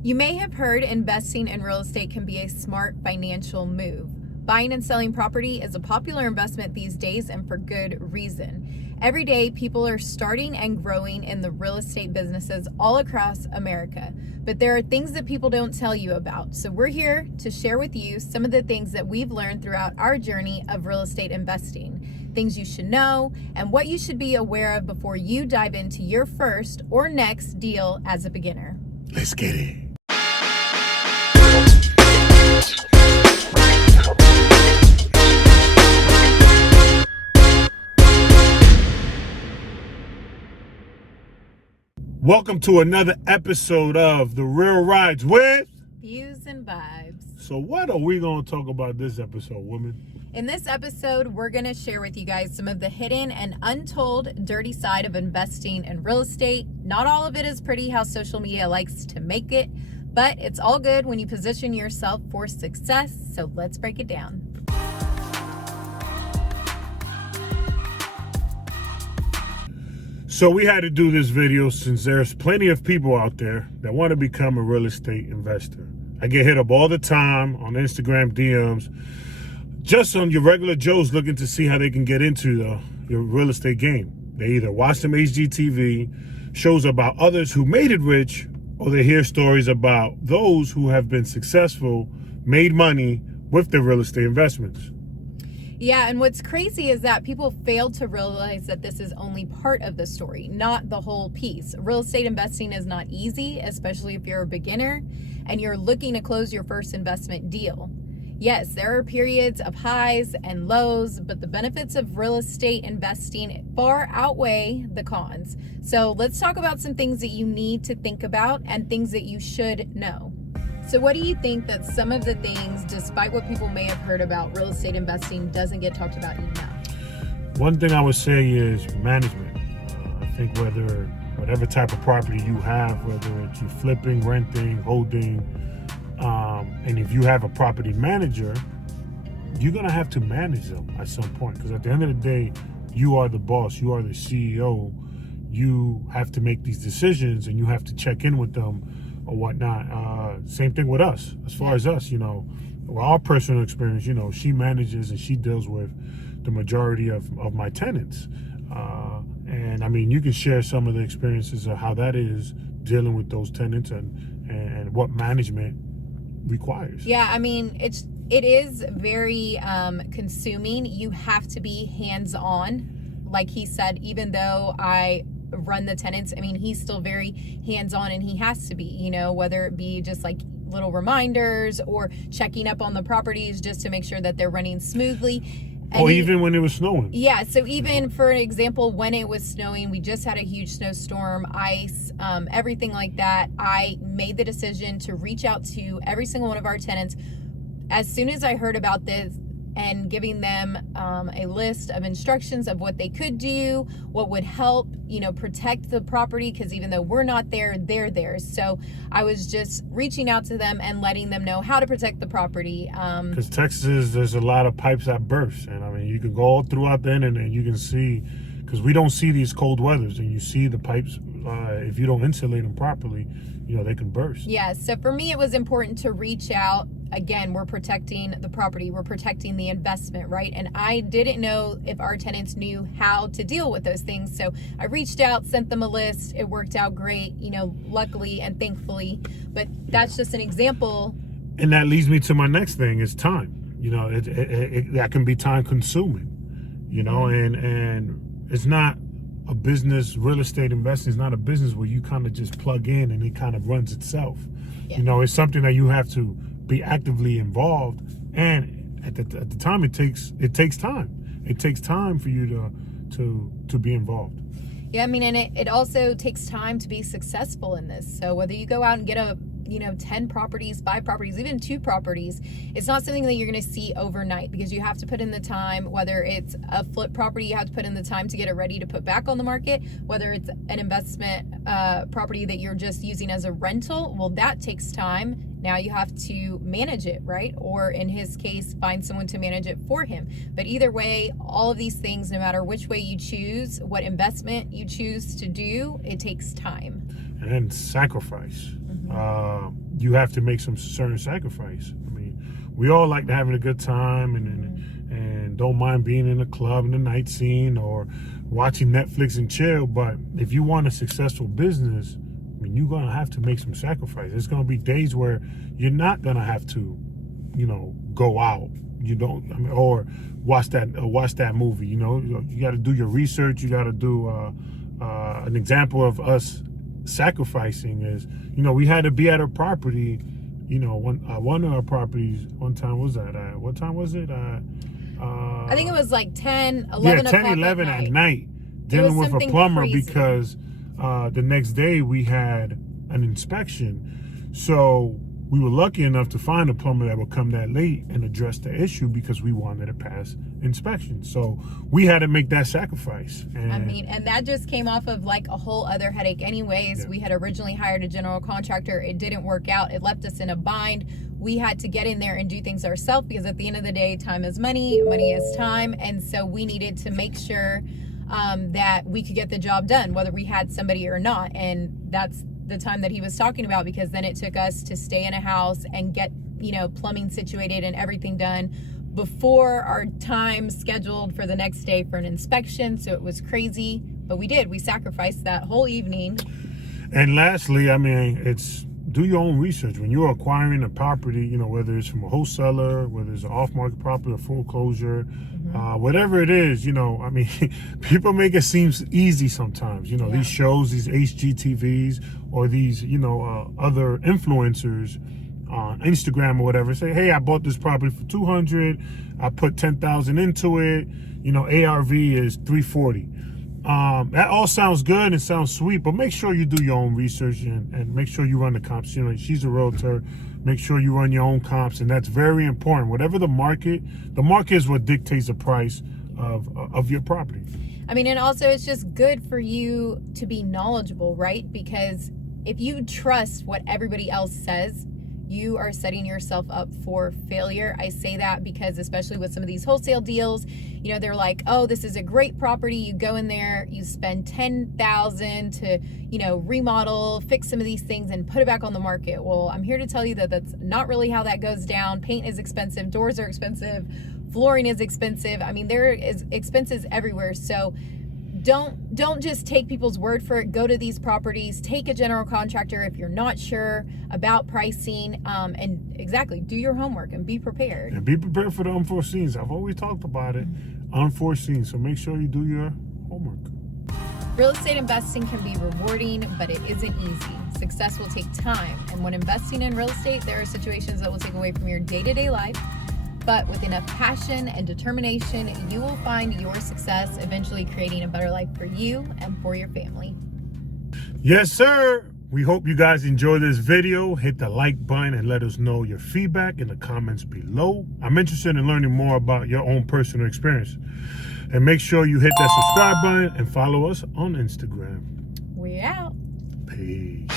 You may have heard investing in real estate can be a smart financial move. Buying and selling property is a popular investment these days, and for good reason. Every day, people are starting and growing in the real estate businesses all across America. But there are things that people don't tell you about. So we're here to share with you some of the things that we've learned throughout our journey of real estate investing. Things you should know and what you should be aware of before you dive into your first or next deal as a beginner. Let's get it. Welcome to another episode of The Real Rides with Views and Vibes. So what are we going to talk about this episode, woman? In this episode, we're going to share with you guys some of the hidden and untold dirty side of investing in real estate. Not all of it is pretty how social media likes to make it, but it's all good when you position yourself for success. So let's break it down. So we had to do this video since there's plenty of people out there that want to become a real estate investor. I get hit up all the time on Instagram DMs, just on your regular Joes looking to see how they can get into your real estate game. They either watch some HGTV, shows about others who made it rich, or they hear stories about those who have been successful, made money with their real estate investments. Yeah, and what's crazy is that people fail to realize that this is only part of the story, not the whole piece. Real estate investing is not easy, especially if you're a beginner and you're looking to close your first investment deal. Yes, there are periods of highs and lows, but the benefits of real estate investing far outweigh the cons. So let's talk about some things that you need to think about and things that you should know. So what do you think that some of the things, despite what people may have heard about real estate investing, doesn't get talked about enough? One thing I would say is management. I think whatever type of property you have, whether it's you flipping, renting, holding, and if you have a property manager, you're going to have to manage them at some point. Because at the end of the day, you are the boss, you are the CEO. You have to make these decisions and you have to check in with them or whatnot. Same thing with us. As far as us, our personal experience, she manages and she deals with the majority of my tenants. And I mean, you can share some of the experiences of how that is dealing with those tenants and what management requires. Yeah, I mean, it is very consuming. You have to be hands-on. Like he said, even though I run the tenants, I mean, he's still very hands-on and he has to be, whether it be just like little reminders or checking up on the properties just to make sure that they're running smoothly. And even when it was snowing. Yeah, so even for an example, when it was snowing, we just had a huge snowstorm, ice, everything like that. I made the decision to reach out to every single one of our tenants as soon as I heard about this, and giving them a list of instructions of what they could do, what would help, protect the property, because even though we're not there, they're there. So I was just reaching out to them and letting them know how to protect the property. Because Texas, there's a lot of pipes that burst. And I mean, you can go all throughout the internet and you can see, because we don't see these cold weathers, and you see the pipes, if you don't insulate them properly, they can burst. Yeah, so for me, it was important to reach out. Again, we're protecting the property, we're protecting the investment, right? And I didn't know if our tenants knew how to deal with those things. So I reached out, sent them a list. It worked out great, luckily and thankfully. But that's just an example. And that leads me to my next thing is time. That can be time consuming, and it's not a business. Real estate investing is not a business where you kind of just plug in and it kind of runs itself. Yeah. It's something that you have to be actively involved, and at the time it takes time. It takes time for you to be involved. Yeah, I mean, and it also takes time to be successful in this. So whether you go out and get 10 properties, 5 properties, even 2 properties, it's not something that you're going to see overnight, because you have to put in the time. Whether it's a flip property, you have to put in the time to get it ready to put back on the market. Whether it's an investment property that you're just using as a rental, well, that takes time. Now you have to manage it, right? Or in his case, find someone to manage it for him. But either way, all of these things, no matter which way you choose, what investment you choose to do, it takes time. And sacrifice. you have to make some certain sacrifice. I mean, we all like to having a good time and don't mind being in a club in the night scene or watching Netflix and chill. But if you want a successful business, I mean, you're gonna have to make some sacrifice. There's gonna be days where you're not gonna have to, go out. You don't, or watch that movie. You got to do your research. You got to do an example of us sacrificing is, we had to be at a property. One of our properties. One time was that? What time was it? I think it was like 10, 11 10, o'clock 11 at at night, dealing with a plumber because the next day we had an inspection. So we were lucky enough to find a plumber that would come that late and address the issue because we wanted to pass inspection. So we had to make that sacrifice. And that just came off of like a whole other headache anyways. Yeah. We had originally hired a general contractor. It didn't work out. It left us in a bind. We had to get in there and do things ourselves because at the end of the day, time is money, money is time. And so we needed to make sure that we could get the job done, whether we had somebody or not. And that's the time that he was talking about, because then it took us to stay in a house and get, plumbing situated and everything done before our time scheduled for the next day for an inspection. So it was crazy, but we did. We sacrificed that whole evening. And lastly, it's do your own research. When you're acquiring a property, whether it's from a wholesaler, whether it's an off-market property, a foreclosure, whatever it is, people make it seem easy sometimes. These shows, these HGTVs, or these, other influencers on Instagram or whatever say, hey, I bought this property for $200. I put $10,000 into it. ARV is $340. That all sounds good and sounds sweet, but make sure you do your own research and make sure you run the comps. She's a realtor. Make sure you run your own comps, and that's very important. Whatever the market is what dictates the price of your property. And also it's just good for you to be knowledgeable, right? Because if you trust what everybody else says, you are setting yourself up for failure. I say that because especially with some of these wholesale deals, they're like, oh, this is a great property. You go in there, you spend $10,000 to, remodel, fix some of these things and put it back on the market. Well, I'm here to tell you that that's not really how that goes down. Paint is expensive. Doors are expensive. Flooring is expensive. There is expenses everywhere. So don't just take people's word for it. Go to these properties, take a general contractor if you're not sure about pricing, and exactly do your homework and be prepared. And be prepared for the unforeseen. I've always talked about it, unforeseen. So make sure you do your homework. Real estate investing can be rewarding, but it isn't easy. Success will take time. And when investing in real estate, there are situations that will take away from your day-to-day life. But with enough passion and determination, you will find your success, eventually creating a better life for you and for your family. Yes, sir. We hope you guys enjoy this video. Hit the like button and let us know your feedback in the comments below. I'm interested in learning more about your own personal experience. And make sure you hit that subscribe button and follow us on Instagram. We're out. Peace.